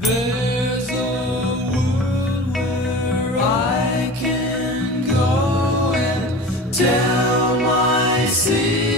There's a world where I can go and tell my secrets.